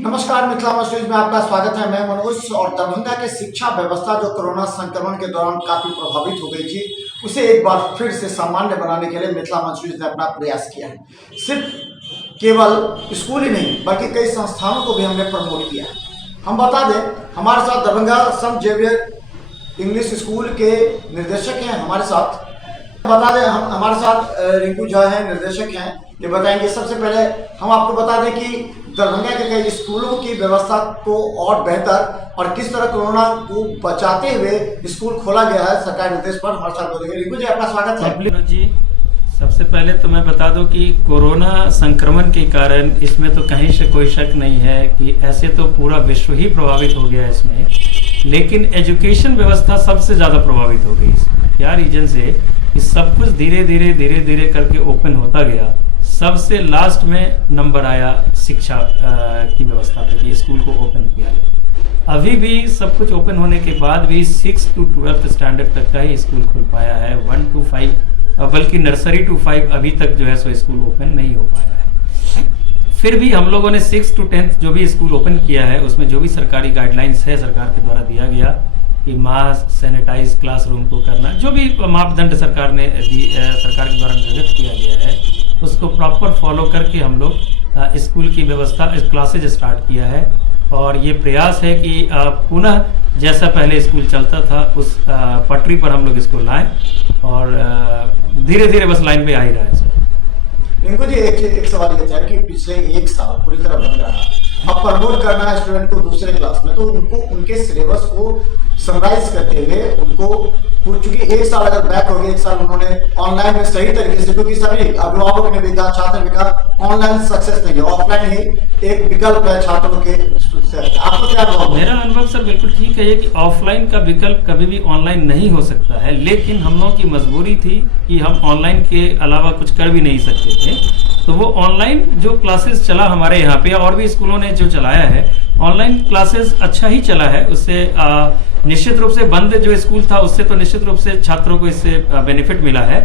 नमस्कार मिथिला न्यूज में आपका स्वागत है। मैं मनोज। और दरभंगा के शिक्षा व्यवस्था जो कोरोना संक्रमण के दौरान काफी प्रभावित हो गई थी, उसे एक बार फिर से सामान्य बनाने के लिए मिथिला न्यूज ने अपना प्रयास किया है। सिर्फ केवल स्कूल ही नहीं बल्कि कई संस्थानों को भी हमने प्रमोट किया है। हम बता दें, हमारे साथ दरभंगा संत जेवियर इंग्लिश स्कूल के निर्देशक हैं। हमारे साथ बता दें, हम हमारे साथ रिंकू झा हैं, निर्देशक हैं। ये बताएंगे। सबसे पहले हम आपको बता दें कि दरभंगा के कई स्कूलों की व्यवस्था को और बेहतर और किस तरह कोरोना को बचाते हुए स्कूल खोला गया है सरकारी निर्देश पर। हमारे साथ बोलेंगे। रिंकू जी, आपका स्वागत है। जी, सबसे पहले तो मैं बता दूं कि कोरोना संक्रमण के कारण इसमें तो कहीं से कोई शक नहीं है कि ऐसे तो पूरा विश्व ही प्रभावित हो गया है इसमें, लेकिन एजुकेशन व्यवस्था सबसे ज़्यादा प्रभावित हो गई। क्या रीजन से कि सब कुछ धीरे धीरे करके ओपन होता गया। सबसे लास्ट में नंबर आया शिक्षा की व्यवस्था पे कि स्कूल को ओपन किया गया। अभी भी सब कुछ ओपन होने के बाद भी 6 to 12th स्टैंडर्ड तक का ही स्कूल खुल पाया है। 1 to 5 बल्कि नर्सरी टू 5 अभी तक जो है सो स्कूल ओपन नहीं हो पाया है। फिर भी हम लोगों ने 6 to 10th जो भी स्कूल ओपन किया है उसमें जो भी सरकारी गाइडलाइंस है सरकार के द्वारा दिया गया कि मास्क, सैनिटाइज क्लासरूम को करना, जो भी मापदंड सरकार ने सरकार के द्वारा निर्धारित किया गया है उसको प्रॉपर फॉलो करके हम लोग स्कूल की व्यवस्था क्लासेज स्टार्ट किया है। और ये प्रयास है कि पुनः जैसा पहले स्कूल चलता था उस पटरी पर हम लोग इसको लाएं और धीरे धीरे बस लाइन पे आ ही रहा है। रिंकू जी, एक सवाल ये था कि पिछले एक साल पूरी तरह बंद रहा, अब प्रमोट करना है स्टूडेंट को दूसरे क्लास में, तो उनको उनके सिलेबस को समराइज करते हुए उनको, चूंकि एक साल अगर बैक हो गया, एक साल उन्होंने ऑनलाइन में सही तरीके से, क्योंकि सभी अभिभावक ने भी कहा, छात्र ने कहा ऑनलाइन सक्सेस नहीं है, ऑफलाइन ही एक विकल्प है छात्रों के। आपको क्या अनुभव? मेरा अनुभव सर बिल्कुल ठीक है कि ऑफलाइन का विकल्प कभी भी ऑनलाइन नहीं हो सकता है, लेकिन हम लोगों की मजबूरी थी कि हम ऑनलाइन के अलावा कुछ कर भी नहीं सकते थे। तो वो ऑनलाइन जो क्लासेस चला हमारे यहाँ पे और भी स्कूलों ने जो चलाया है, ऑनलाइन क्लासेस अच्छा ही चला है। उससे निश्चित रूप से बंद जो स्कूल था उससे तो निश्चित रूप से छात्रों को इससे बेनिफिट मिला है।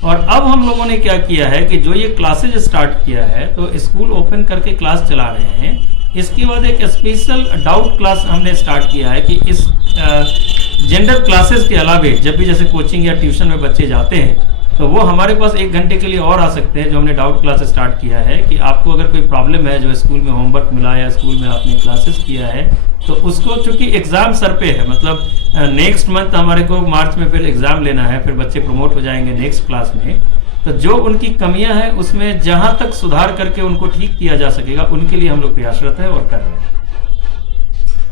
और अब हम लोगों ने क्या किया है कि जो ये क्लासेज स्टार्ट किया है तो स्कूल ओपन करके क्लास चला रहे हैं। इसके बाद एक स्पेशल डाउट क्लास हमने स्टार्ट किया है कि इस जेंडर क्लासेस के अलावे जब भी जैसे कोचिंग या ट्यूशन में बच्चे जाते हैं तो वो हमारे पास 1 घंटे के लिए और आ सकते हैं। जो हमने डाउट क्लास स्टार्ट किया है कि आपको अगर कोई प्रॉब्लम है, जो स्कूल में होमवर्क मिला या स्कूल में आपने क्लासेस किया है, तो उसको चूंकि एग्जाम सर पे है, मतलब नेक्स्ट मंथ हमारे को मार्च में फिर एग्जाम लेना है, फिर बच्चे प्रमोट हो जाएंगे नेक्स्ट क्लास में। तो जो उनकी कमियां हैं उसमें जहां तक सुधार करके उनको ठीक किया जा सकेगा उनके लिए हम लोग प्रयासरत हैं और कर रहे हैं।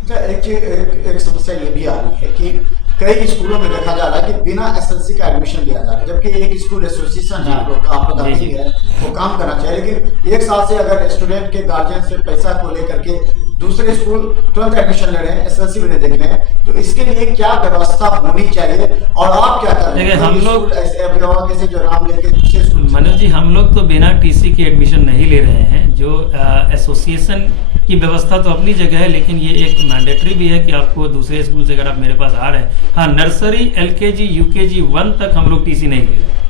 एक समस्या ये भी आ रही है कि कई स्कूलों में देखा जा रहा है कि बिना एसएलसी का एडमिशन लिया जा रहा है, जबकि एक स्कूल एसोसिएशन है आप लोग है वो काम करना चाहिए, लेकिन एक साल से अगर स्टूडेंट के गार्जियन से पैसा को लेकर के दूसरे स्कूल तुरंत एडमिशन ले रहे हैं, एसएलसी भी नहीं देख रहे हैं, तो इसके लिए क्या व्यवस्था होनी चाहिए और आप क्या कर रहे हैं? हम लोग ऐसे अभिभावक ऐसे जो नाम लेके मनोज जी, हम लोग तो बिना टीसी के एडमिशन नहीं ले रहे हैं। जो एसोसिएशन की व्यवस्था तो अपनी जगह है, लेकिन ये एक मैंडेटरी भी है कि आपको दूसरे स्कूल से अगर आप मेरे पास आ रहे हैं, हाँ नर्सरी, एलकेजी, यूकेजी 1 तक हम लोग टीसी नहीं ले रहे।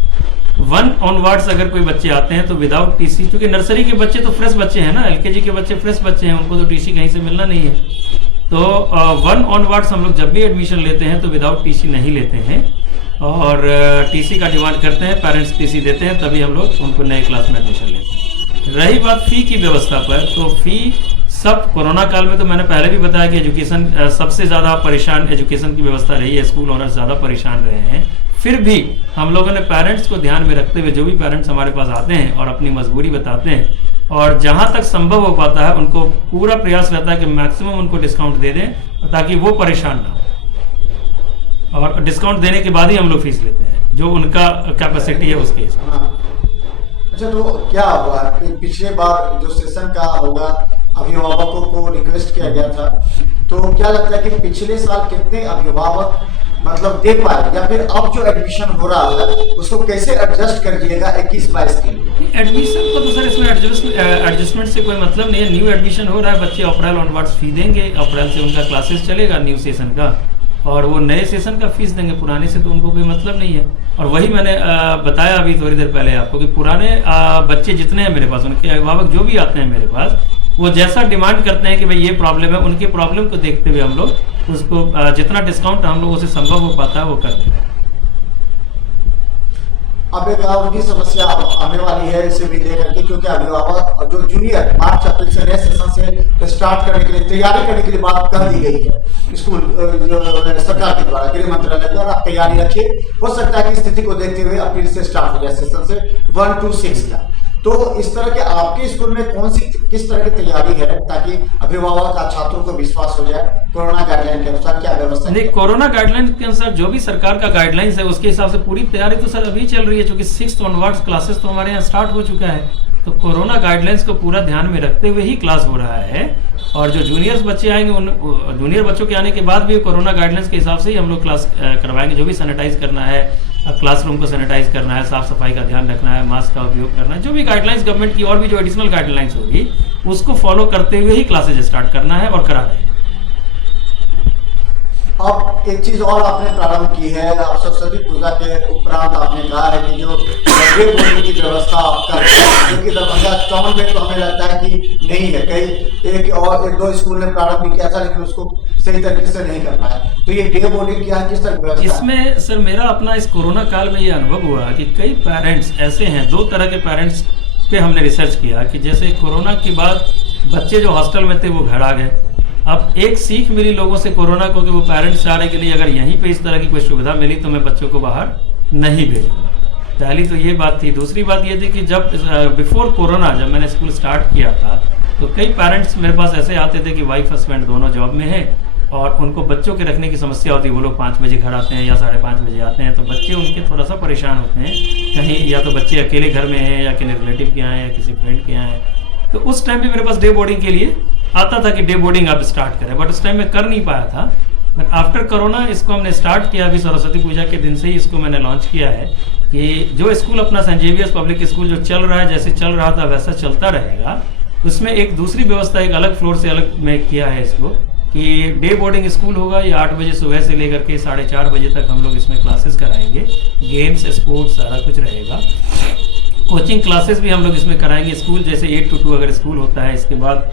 1 ऑनवर्ड्स अगर कोई बच्चे आते हैं तो विदाउट टीसी, क्योंकि नर्सरी के बच्चे तो फ्रेश बच्चे हैं ना, एलकेजी के बच्चे फ्रेश बच्चे हैं, उनको तो टीसी कहीं से मिलना नहीं है। तो 1 ऑनवर्ड्स हम लोग जब भी एडमिशन लेते हैं तो विदाउट टीसी नहीं लेते हैं और टीसी का डिमांड करते हैं, पेरेंट्स टीसी देते हैं, तभी हम लोग उनको नए क्लास में एडमिशन लेते हैं। रही बात फी की व्यवस्था पर, तो फी सब कोरोना काल में तो मैंने पहले भी बताया कि एजुकेशन सबसे ज़्यादा परेशान एजुकेशन की व्यवस्था रही है, स्कूल ओनर्स ज़्यादा परेशान रहे हैं। फिर भी हम लोगों ने पेरेंट्स को ध्यान में रखते हुए, जो भी पेरेंट्स हमारे पास आते हैं और अपनी मजबूरी बताते हैं, और जहां तक संभव हो पाता है उनको पूरा प्रयास रहता है कि मैक्सिमम उनको डिस्काउंट दे दें ताकि वो परेशान ना हो। और डिस्काउंट देने के बाद ही हम लोग फीस लेते हैं, जो उनका कैपेसिटी है उसके हिसाब। अच्छा, तो क्या होगा पिछले बार जो सेशन का होगा, अभिभावकों को रिक्वेस्ट किया गया था, तो क्या लगता है कि पिछले साल कितने अभिभावक मतलब दे पाए, या फिर अब जो एडमिशन हो रहा है उसको कैसे एडजस्ट कर दिएगा 21-22 के लिए? एडमिशन को तो सर इसमें एडजस्टमेंट से कोई मतलब नहीं है। न्यू एडमिशन हो रहा है, बच्चे अप्रैल ऑनवर्ड्स फी देंगे, अप्रैल से उनका क्लासेस चलेगा न्यू सेशन का, और वो नए सेशन का फीस देंगे, पुराने से तो उनको कोई मतलब नहीं है। और वही मैंने बताया अभी थोड़ी देर पहले आपको कि पुराने बच्चे जितने हैं मेरे पास, उनके अभिभावक जो भी आते हैं मेरे पास, वो जैसा डिमांड करते हैं कि भाई ये प्रॉब्लम है, उनकी प्रॉब्लम को देखते हुए हम लोग उसको जितना डिस्काउंट हम लोगों से संभव हो पाता है वो करते हैं। अब एक और भी समस्या आने वाली है इसे भी लेकर के, क्योंकि अभिभावक जो जूनियर मार्च अप्रैल से नए सेशन से स्टार्ट करने के लिए तैयारी करने के लिए बात कर दी गई है स्कूल सरकार के द्वारा, गृह मंत्रालय द्वारा। आप तैयारी रखिए, हो सकता है कि स्थिति को देखते हुए अप्रैल से स्टार्ट हो जाए सेशन से 1 to 6 का। तो इस तरह के आपके स्कूल में किस तरह की तैयारी है ताकि अभिभावक का छात्रों को विश्वास हो जाए कोरोना गाइडलाइन के अनुसार क्या व्यवस्था? नहीं, कोरोना गाइडलाइन के अनुसार जो भी सरकार का गाइडलाइंस है उसके हिसाब से पूरी तैयारी तो सर अभी चल रही है, क्योंकि 6th ऑनवर्ड्स क्लासेस तो हमारे यहाँ स्टार्ट हो चुका है। तो कोरोना गाइडलाइंस को पूरा ध्यान में रखते हुए ही क्लास हो रहा है। और जो जूनियर्स बच्चे आएंगे उन जूनियर बच्चों के आने के बाद भी कोरोना गाइडलाइंस के हिसाब से ही हम लोग क्लास करवाएंगे। जो भी सैनिटाइज करना है, क्लासरूम को सैनिटाइज करना है, साफ सफाई का ध्यान रखना है, मास्क का उपयोग करना है, जो भी गाइडलाइंस गवर्नमेंट की और भी जो एडिशनल गाइडलाइंस होगी उसको फॉलो करते हुए ही क्लासेज स्टार्ट करना है और करा रहे हैं। अब एक चीज और आपने प्रारंभ की है, आप सरस्वती पूजा के उपरांत आपने कहा है कि जो डे बोर्डिंग की व्यवस्था आप कर रहे हैं, जो कि दरभंगा टाउन में तो हमें लगता है कि नहीं है। कई एक दो स्कूल ने प्रारंभ भी किया था लेकिन उसको सही तरीके से नहीं कर पाया। तो ये डे बोर्डिंग क्या है, किस तरह की व्यवस्था? इसमें सर मेरा अपना इस कोरोना काल में ये अनुभव हुआ कि कई पेरेंट्स ऐसे हैं, 2 तरह के पेरेंट्स पे हमने रिसर्च किया कि जैसे कोरोना के बाद बच्चे जो हॉस्टल में थे वो घर आ गए। अब एक सीख मिली लोगों से कोरोना को कि वो पेरेंट्स चाह रहे कि नहीं, अगर यहीं पे इस तरह की कोई सुविधा मिली तो मैं बच्चों को बाहर नहीं भेजूंगा। पहली तो ये बात थी। दूसरी बात ये थी कि जब बिफोर कोरोना जब मैंने स्कूल स्टार्ट किया था तो कई पेरेंट्स मेरे पास ऐसे आते थे कि वाइफ हस्बैंड दोनों जॉब में है और उनको बच्चों के रखने की समस्या होती है। वो लोग 5 बजे घर आते हैं या 5:30 बजे आते हैं, तो बच्चे उनके थोड़ा सा परेशान होते हैं, कहीं या तो बच्चे अकेले घर में हैं या किसी रिलेटिव के यहाँ हैं या किसी फ्रेंड के यहाँ हैं। तो उस टाइम पे मेरे पास डे बोर्डिंग के लिए आता था कि डे बोर्डिंग आप स्टार्ट करें, बट उस टाइम में कर नहीं पाया था। बट आफ्टर कोरोना इसको हमने स्टार्ट किया, अभी सरस्वती पूजा के दिन से ही इसको मैंने लॉन्च किया है कि जो स्कूल अपना सेंट जेवियर्स पब्लिक स्कूल जो चल रहा है, जैसे चल रहा था वैसा चलता रहेगा। उसमें एक दूसरी व्यवस्था एक अलग फ्लोर से अलग में किया है इसको कि डे बोर्डिंग स्कूल होगा। ये 8 बजे सुबह से लेकर के 4:30 बजे तक हम लोग इसमें क्लासेस कराएंगे। गेम्स, स्पोर्ट्स सारा कुछ रहेगा। कोचिंग क्लासेस भी हम लोग इसमें कराएंगे। स्कूल जैसे 8 to 2 अगर स्कूल होता है, इसके बाद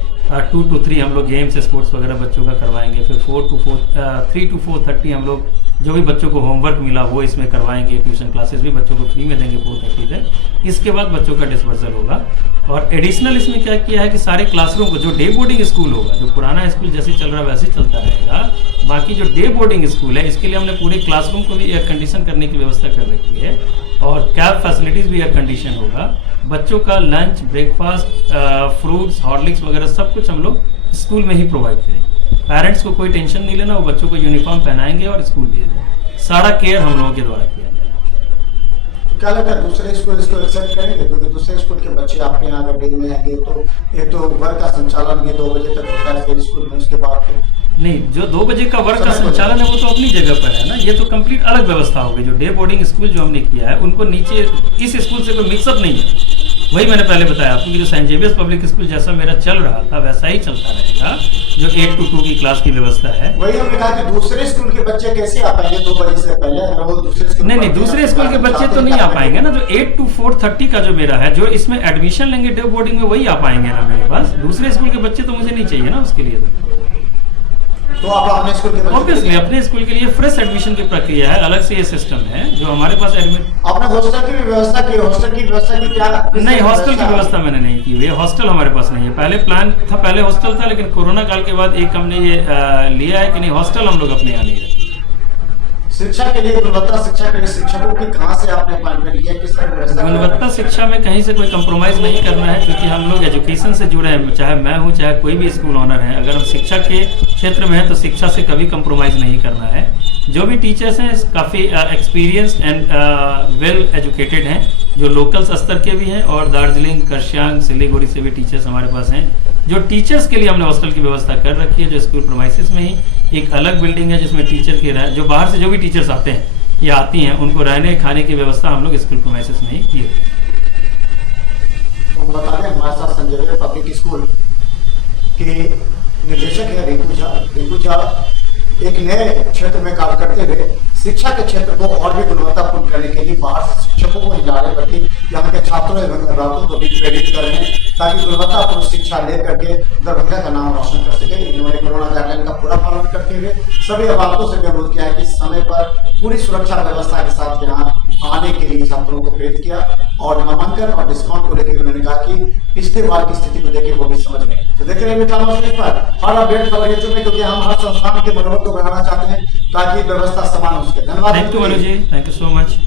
2 to 3 हम लोग गेम्स, स्पोर्ट्स वगैरह बच्चों का करवाएंगे। फिर 3 to 4:30 हम लोग जो भी बच्चों को होमवर्क मिला वो इसमें करवाएंगे। ट्यूशन क्लासेस भी बच्चों को फ्री में देंगे 4:30 तक। इसके बाद बच्चों का डिस्पर्सल होगा। और एडिशनल इसमें क्या किया है कि सारे क्लासरूम को, जो डे बोर्डिंग स्कूल होगा, जो पुराना स्कूल जैसे चल रहा है वैसे चलता रहेगा। बाकी जो डे बोर्डिंग स्कूल है इसके लिए हमने पूरे क्लासरूम को भी एयर कंडीशन करने की व्यवस्था कर रखी है और कैब फैसिलिटीज़ भी एयर कंडीशन होगा। बच्चों का लंच, ब्रेकफास्ट, फ्रूट्स, हॉर्लिक्स वगैरह सब कुछ हम लोग स्कूल में ही प्रोवाइड करेंगे। पेरेंट्स को कोई टेंशन नहीं लेना, वो बच्चों को यूनिफॉर्म पहनाएंगे और स्कूल भेज देंगे। सारा केयर हम लोगों के द्वारा किया जाएगा। क्या लगता है दूसरे स्कूल इसको एक्सेप्ट करेंगे? क्योंकि दूसरे स्कूल के बच्चे आपके यहाँ अगर डे में आएंगे तो एक तो वर्ग का संचालन भी 2 बजे तक होता है स्कूल में, उसके बाद नहीं, जो 2 बजे का वर्ग का संचालन है वो तो अपनी जगह पर है ना। ये तो कंप्लीट अलग व्यवस्था होगी। जो डे बोर्डिंग स्कूल जो हमने किया है उनको नीचे इस स्कूल से कोई मिक्सअप नहीं है। वही मैंने पहले बताया आपको कि जो सेंट जेवियर्स पब्लिक स्कूल जैसा मेरा चल रहा था वैसा ही चलता रहेगा। जो 8 to 2 की क्लास की व्यवस्था है, वही हमने कहा कि दूसरे स्कूल के बच्चे कैसे आ पाएंगे 2 बजे से पहले? अगर वो दूसरे स्कूल नहीं, दूसरे स्कूल के बच्चे तो नहीं आ पाएंगे ना। जो 8 to 4:30 का जो मेरा है, जो इसमें एडमिशन लेंगे डे बोर्डिंग में, वही आ पाएंगे ना मेरे पास। दूसरे स्कूल के बच्चे तो मुझे नहीं चाहिए ना उसके लिए। तो आप अपने स्कूल के ऑब्वियसली अपने स्कूल के लिए फ्रेश एडमिशन की प्रक्रिया है, अलग से ये सिस्टम है जो हमारे पास आपने हॉस्टल की व्यवस्था की? हॉस्टल की व्यवस्था की क्या? नहीं, हॉस्टल की व्यवस्था मैंने नहीं की हुई है। हॉस्टल हमारे पास नहीं है। पहले प्लान था, पहले हॉस्टल था, लेकिन कोरोना काल के बाद एक हमने ये लिया है कि नहीं, हॉस्टल हम लोग अपने यहाँ नहीं रखते। शिक्षा के लिए, गुणवत्ता शिक्षा के लिए शिक्षकों की कहाँ से आपने अपॉइंटमेंट लिया? किस तरह की व्यवस्था? गुणवत्ता शिक्षा में कहीं से कोई कंप्रोमाइज़ नहीं करना है, क्योंकि हम लोग एजुकेशन से जुड़े हैं। चाहे मैं हूँ, चाहे कोई भी स्कूल ऑनर है, अगर हम शिक्षा के क्षेत्र में हैं तो शिक्षा से कभी कंप्रोमाइज़ नहीं करना है। जो भी टीचर्स हैं काफ़ी एक्सपीरियंस्ड एंड वेल एजुकेटेड हैं, जो लोकल्स स्तर के भी हैं और दार्जिलिंग, कर्सियांग, सिलीगुड़ी से भी टीचर्स हमारे पास हैं। जो टीचर्स के लिए हमने हॉस्टल की व्यवस्था कर रखी है, जो स्कूल प्रीमाइसेस में ही एक अलग बिल्डिंग है जिसमें टीचर के जो बाहर से जो भी टीचर्स आते हैं या आती हैं उनको रहने खाने की व्यवस्था हम लोग स्कूल प्रीमाइसेस में ही की है। तो बता दें, हमारे साथ सेंट जेवियर्स पब्लिक स्कूल के निदेशक है रिंकू झा एक नए क्षेत्र में कार्य करते हुए शिक्षा के क्षेत्र को और भी गुणवत्तापूर्ण करने के लिए बाहर से शिक्षकों को आ रहे बल्कि यहाँ के छात्रों एवं अभिभावकों को भी प्रेरित कर रहे हैं ताकि गुणवत्तापूर्ण शिक्षा लेकर के दरभंगा का नाम रोशन कर सके। इन्होंने कोरोना गाइडलाइन का पूरा पालन करते हुए सभी अभिभावकों से भी अनुरोध किया है कि समय पर पूरी सुरक्षा व्यवस्था के साथ यहाँ आने के लिए छात्रों को प्रेरित किया और नामांकन और डिस्काउंट को लेकर उन्होंने कहा कि पिछले बार की स्थिति को देखे वो भी समझ गए। तो देख रहे हैं मिथिला मंच पर हर अपडेट खबर हेतु में, क्योंकि हम हर संस्थान के मनोबल को बढ़ाना चाहते हैं ताकि व्यवस्था समान हो सके। धन्यवाद। Thank you Manu ji, thank you so much.